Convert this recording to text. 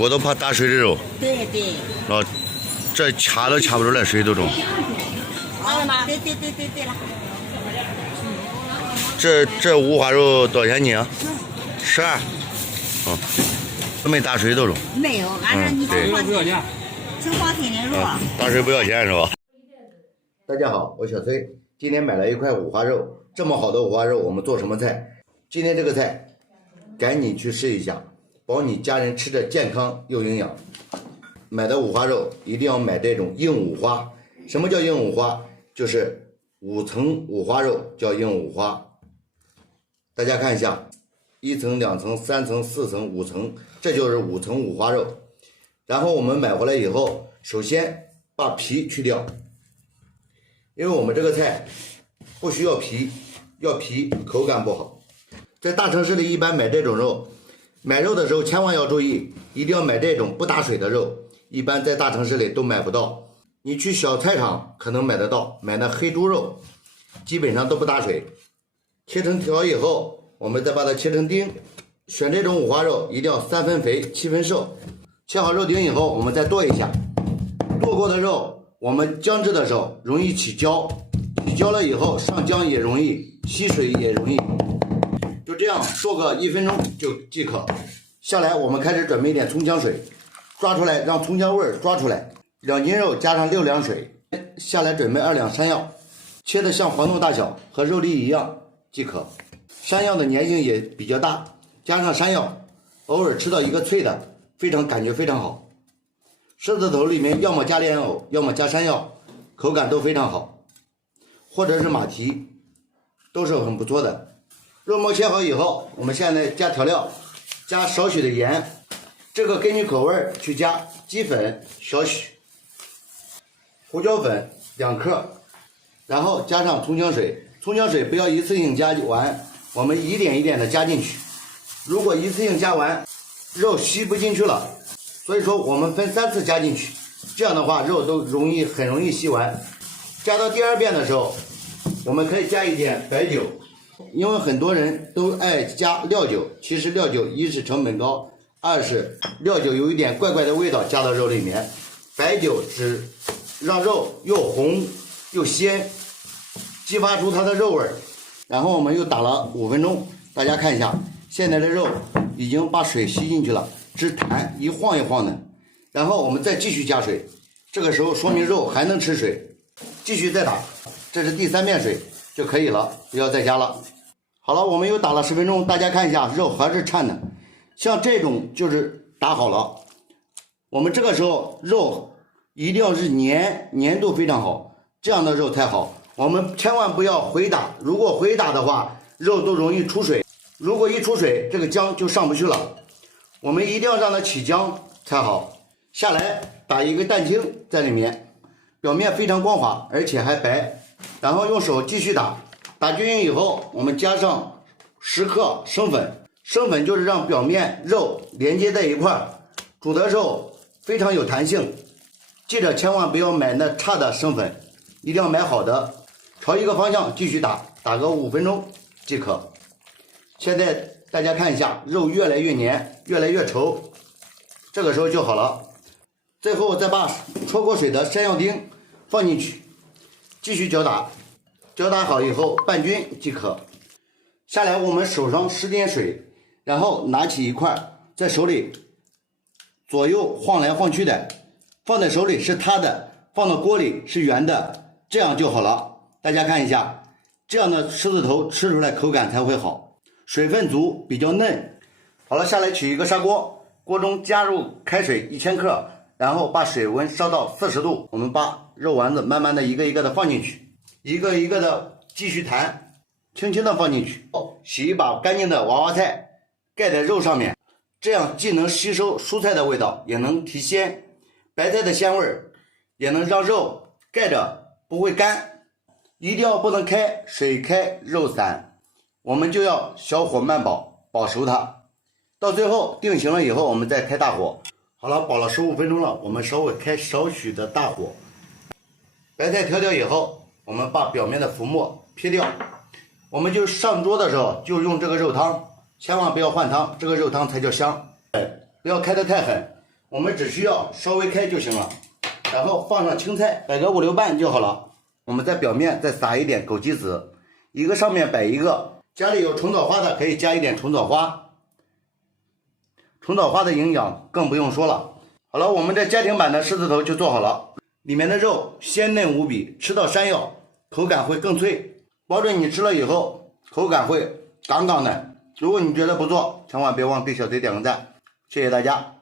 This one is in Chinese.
我都怕打水的肉。对对。哦，这掐都掐不出来，水都重。好了吗？对了。这五花肉多少钱斤啊？12。没打水都重。没有，按照你对，不要钱，挺放心的肉。打水不要钱是吧？大家好，我小崔，今天买了一块五花肉，这么好的五花肉，我们做什么菜？今天这个菜，赶紧去试一下，保你家人吃着健康又营养。买的五花肉一定要买这种硬五花。什么叫硬五花？就是5层五花肉叫硬五花。大家看一下，1层、2层、3层、4层、5层，这就是5层五花肉。然后我们买回来以后，首先把皮去掉，因为我们这个菜不需要皮，要皮口感不好。在大城市里一般买这种肉，买肉的时候千万要注意，一定要买这种不打水的肉，一般在大城市里都买不到。你去小菜场可能买得到，买那黑猪肉基本上都不打水。切成条以后，我们再把它切成丁。选这种五花肉一定要3分肥7分瘦。切好肉丁以后，我们再剁一下。剁过的肉我们姜制的时候容易起胶，起胶了以后上浆也容易，吸水也容易。就这样剁个1分钟就即可。下来我们开始准备一点葱姜水，抓出来让葱姜味抓出来。2斤肉加上6两水，下来准备2两山药，切的像黄豆大小，和肉粒一样即可。山药的粘性也比较大，加上山药，偶尔吃到一个脆的，感觉非常好。狮子头里面要么加莲藕，要么加山药，口感都非常好，或者是马蹄，都是很不错的。肉末切好以后，我们现在加调料，加少许的盐，这个根据口味去加。鸡粉少许，胡椒粉2克，然后加上葱姜水。葱姜水不要一次性加完，我们一点一点的加进去。如果一次性加完，肉吸不进去了，所以说我们分3次加进去，这样的话肉都很容易吸完。加到第2遍的时候，我们可以加一点白酒，因为很多人都爱加料酒，其实料酒一是成本高，二是料酒有一点怪怪的味道加到肉里面，白酒只让肉又红又鲜，激发出它的肉味。然后我们又打了5分钟，大家看一下，现在的肉已经把水吸进去了，只弹一晃一晃的。然后我们再继续加水，这个时候说明肉还能吃水，继续再打，这是第3遍水就可以了，不要再加了。好了，我们又打了10分钟，大家看一下肉还是颤的，像这种就是打好了。我们这个时候肉一定要是粘度非常好，这样的肉才好。我们千万不要回打，如果回打的话，肉都容易出水，如果一出水，这个浆就上不去了。我们一定要让它起浆才好。下来打一个蛋清在里面，表面非常光滑，而且还白。然后用手继续打，打均匀以后，我们加上10克生粉。生粉就是让表面肉连接在一块儿，煮的时候非常有弹性。记着千万不要买那差的生粉，一定要买好的。朝一个方向继续打，打个5分钟即可。现在大家看一下，肉越来越黏，越来越稠，这个时候就好了。最后再把焯过水的山药丁放进去，继续搅打，搅打好以后拌均即可。下来我们手上施点水，然后拿起一块，在手里左右晃来晃去的，放在手里是塌的，放到锅里是圆的，这样就好了。大家看一下，这样的狮子头吃出来口感才会好，水分足，比较嫩。好了，下来取一个砂锅，锅中加入开水1000克，然后把水温烧到40度，我们把肉丸子慢慢的一个一个的放进去，一个一个的继续弹，轻轻的放进去。洗一把干净的娃娃菜盖在肉上面，这样既能吸收蔬菜的味道，也能提鲜，白菜的鲜味也能让肉盖着不会干。一定要不能开，水开肉散，我们就要小火慢保熟它。到最后定型了以后，我们再开大火。好了，保了15分钟了，我们稍微开少许的大火。白菜调掉以后，我们把表面的浮沫撇掉。我们就上桌的时候就用这个肉汤，千万不要换汤，这个肉汤才叫香。不要开得太狠，我们只需要稍微开就行了。然后放上青菜，摆个5、6瓣就好了。我们在表面再撒一点枸杞子，一个上面摆一个。家里有虫草花的可以加一点虫草花，虫草花的营养更不用说了。好了，我们这家庭版的狮子头就做好了，里面的肉鲜嫩无比，吃到山药口感会更脆，保证你吃了以后口感会杠杠的。如果你觉得不错，千万别忘给小贼点个赞，谢谢大家。